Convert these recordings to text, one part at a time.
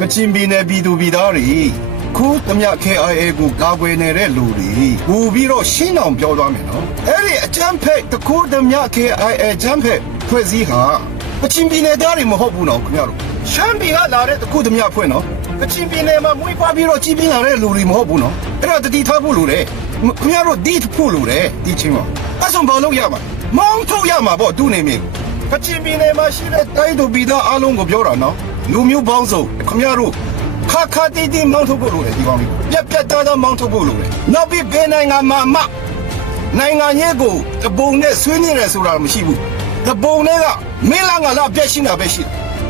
ကချင်ပြည်နယ်ပြည်သူပြည်သားတွေခုသမျှ KIA ကိုကာကွယ်နေတဲ့လူတွေဟူပြီးတော့ရှင်းအောင်ပြောသွားမယ်နော်အဲ့ဒီအချမ်းဖက်တခုသမျှ KIA ချမ်းဖက်ဖွဲ့စည်းဟာကချင်ပြည်နယ်သားတွေမဟုတ်ဘူးနော်ခင်ဗျားတို့ရှမ်းပြည်ကလာတဲ့တခုသမျှဖွဲ့နော်ကချင်ပြည်နယ်မှာမွေးဖွားပြီးတော့ကြီးပြင်းလာတဲ့လူတွေမဟုတ်ဘူးနော်အဲ့ဒါတတိထားဖို့လိုတယ်ခင်ဗျားတို့ဒီဖို့လိုတယ်ဒီချင်းမှာအဆုံးဘာလို့ရမှာမောင်းထုတ်ရမှာပေါ့သူနေမင်းကချင်ပြည်နယ်မှာရှိတဲ့တိုင်းသူပြည်သားအားလုံးကိုပြောတာနော်လူမျိုးပေါင်းစုံခင်ဗျားတို့ခါခါတီးတီးမောင်းထုတ်ဖို့လိုတယ်ဒီကောင်လေးပြက်သားသားမောင်းထုတ်ဖို့လိုတယ်နောက်ပြီးဘယ်နိုင်ငံမှာမှနိုင်ငံရေးကိုတပုံနဲ့ဆွေးနွေးတယ်ဆိုတာမရှိဘူးတပုံနဲ့ကမင်းလာငါလာပြက်ရှင်းတာပဲရှိ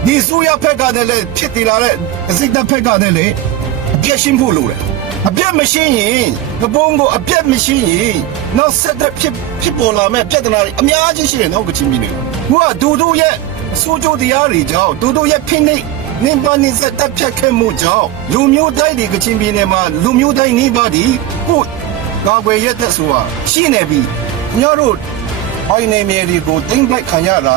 ဒီဆိုရဖက်ကလည်းဖြစ်တည်လာတဲ့အစိတ်သက်ဖက်ကလည်းအပြက်ရှင်းဖို့လိုတယ်အပြက်မရှင်းရင်တပုံကိုအပြက်မရှင်းရင်နောက်ဆက်တဲ့ဖြစ်ပေါ်လာမဲ့ပြဿနာတွေအများကြီးရှိတယ်နောက်ကချင်းပြည်နယ်ဟိုကဒူဒူရဲ့အစိုးကြတရားတွေကြောင့်ဒူဒူရဲ့ဖိနှိပ်နင်းပါနေစက်တက်ဖြတ်ခဲ့မှုကြောင့်လူမျိုးတိုင်းတွေကချင်ပြည်နယ်မှာလူမျိုးတိုင်းနေပါဒီဟုတ်ကာကွယ်ရတဲ့ဆိုတာရှိနေပြီခင်ဗျားတို့အိုင်းနေမြေတွေကိုတင်းပိုက်ခံရတာ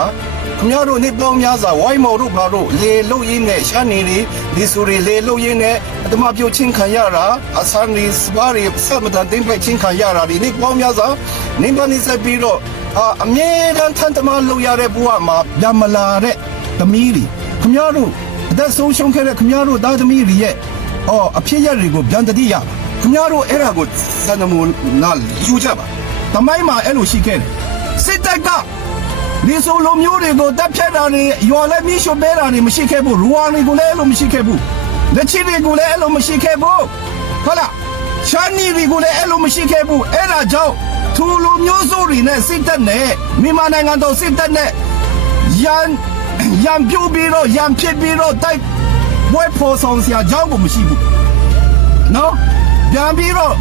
ခင်ဗျားတို့နေပေါင်းများစွာဝိုင်းမော်တို့ဘာတို့လေလုတ်ရင်းနဲ့ရှာနေတွေဒီဆိုတွေလေလုတ်ရင်းနဲ့အတမပြုတ်ချင်းခံရတာအဆန်ရီစပါရီစမတန်တင်းပိုက်ချင်းခံရတာဒီနေပေါင်းများစွာနေပါနေစက်ပြီးတော့အမြဲတမ်းထန်တမလုပ်ရတဲ့ဘဝမှာညမလာတဲ့သမီးတွေခင်ဗျားတို့အသက်ဆုံးရှုံးခဲ့တဲ့ခင်ဗျားတို့သားသမီးတွေရဲ့အဖြစ်ရတွေကိုပြန်တတိယခင်ဗျားတို့အဲ့ဒါကိုစံနမူနာယူကြပါတမိုင်းမှာအဲ့လိုရှိခဲ့တယ်စစ်တပ်ကဒီဆိုလိုမျိုးတွေကိုတပ်ဖြတ်တာတွေရော်လည်းမြှရှုပ်ပေးတာတွေမရှိခဲ့ဘူးရူဝါတွေကိုလည်းအဲ့လိုမရှိခဲ့ဘူးလက်ချီတွေကိုလည်းအဲ့လိုမရှိခဲ့ဘူးဟုတ်လားချာနီတွေကိုလည်းအဲ့လိုမရှိခဲ့ဘူးအဲ့ဒါကြောင့်ထူလိုမျိုးစိုးတွေနဲ့စစ်တပ်နဲ့မြန်မာနိုင်ငံတော်စစ်တပ်နဲ့ရန်ပြိုးပြီးတော့ရန်ဖြစ်ပြီးတော့တိုက်ဝဲဖော်ဆောင်စရာအကြောင်းကိုမရှိဘူးနော်ပြန်ပြီးတော့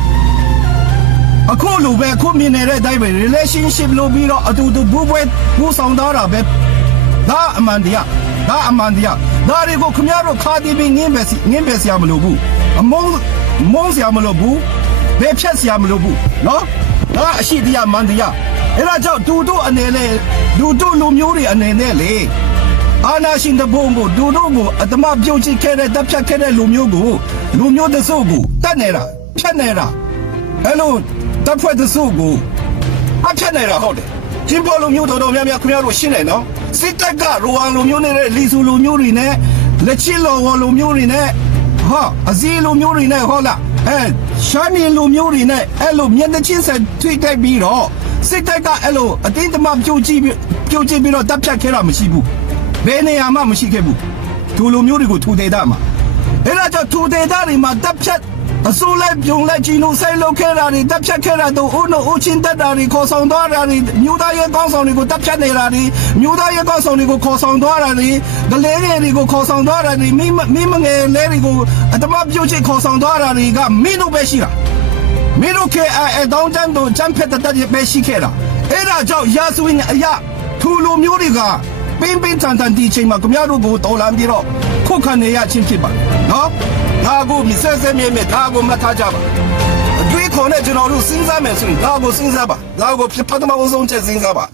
အခုလိုပဲအခုမြင်နေတဲ့အတိုင်းပဲ relationship လို့ပြီးတော့အတူတူဘူးဆောင်တော့တာပဲဒါအမှန်တရားဒါတွေကိုခင်ဗျားတို့ခါတီးပြီးငင်းပဲစရာမလိုဘူးအမုန်းစရာမလိုဘူးဘယ်ဖြတ်စရာမလိုဘူးနော်ဒါအရှိတရားမှန်တရားအဲ့ဒါကြောင့်ဒူတို့အနေနဲ့ဒူတို့လူမျိုးတွေအနေနဲ့လေအာနာရှင်တဘုံကိုဒူတို့ကိုအတမပြုတ်ချခဲ့တဲ့တပ်ဖြတ်ခဲ့တဲ့လူမျိုးတစို့ကိုတတ်နေတာဖြတ်နေတာအဲ့လိုတပ်ဖွဲ့တစို့ကိုအဖြတ်နေတာဟုတ်တယ်ကျင်းပေါ်လူမျိုးတော်များများခင်ဗျားတို့ရှင်းတယ်နော်စစ်တပ်ကရိုဝမ်လူမျိုးနဲ့လီဆူလူမျိုးတွေနဲ့လက်ချစ်လော်ဝလူမျိုးတွေနဲ့အစည်းလူမျိုးတွေနဲ့ဟုတ်လားရှာမီလူမျိုးတွေနဲ့အဲ့လိုမျက်နှာချင်းဆက်ထိတိုက်ပြီးတော့စစ်တပ်ကအဲ့လိုအတင်းတမပြုတ်ကြည့်ပြီးတော့တပ်ဖြတ်ခဲ့တာမရှိဘူးဘယ်နေရာမှမရှိခဲ့ဘူးသူလူမျိုးတွေကိုထူဒေတာမှာအဲ့ဒါကြောင့်ထူဒေတာတွေမှာတပ်ဖြတ်အစိုးလိုက်ပြုံလိုက်ကြီးလို့ဆိုင်လုပ်ခဲ့တာတွေတပ်ဖြတ်ခဲ့တာတို့ဦးချင်းတက်တာတွေခေါ်ဆောင်သွားတာတွေမြို့သားရဲကောင်းဆောင်တွေကိုတပ်ဖြတ်နေတာတွေမြို့သားရဲကောင်းဆောင်တွေကိုခေါ်ဆောင်သွားတာတွေဒလဲတွေကိုခေါ်ဆောင်သွားတာတွေမိမငယ်လဲတွေကိုအတမပြုတ်ချိတ်ခေါ်ဆောင်သွားတာတွေကမင်းတို့ပဲရှိတာမင်းတို့ကအတောင်းတန်းတို့ချမ်းဖက်တဲ့ပဲရှိခဲ့တာအဲ့ဒါကြောင့်ရာဇဝင်အရာထူလူမျိုးတွေကပင်းတန်ဒီချိန်မှာခင်ဗျားတို့ကိုတော်လန်ပြီးတော့ခုခံနေရချင်းဖြစ်ပါနော်ဒါကိုမစဲမြဲဒါကိုမထားကြပါအတွေ့ခေါ်နဲ့ကျွန်တော်တို့စဉ်းစားမယ်ဆိုရင်ဒါကိုစဉ်းစားပါဒါကိုပထမဆုံးချက်စဉ်းစားပါ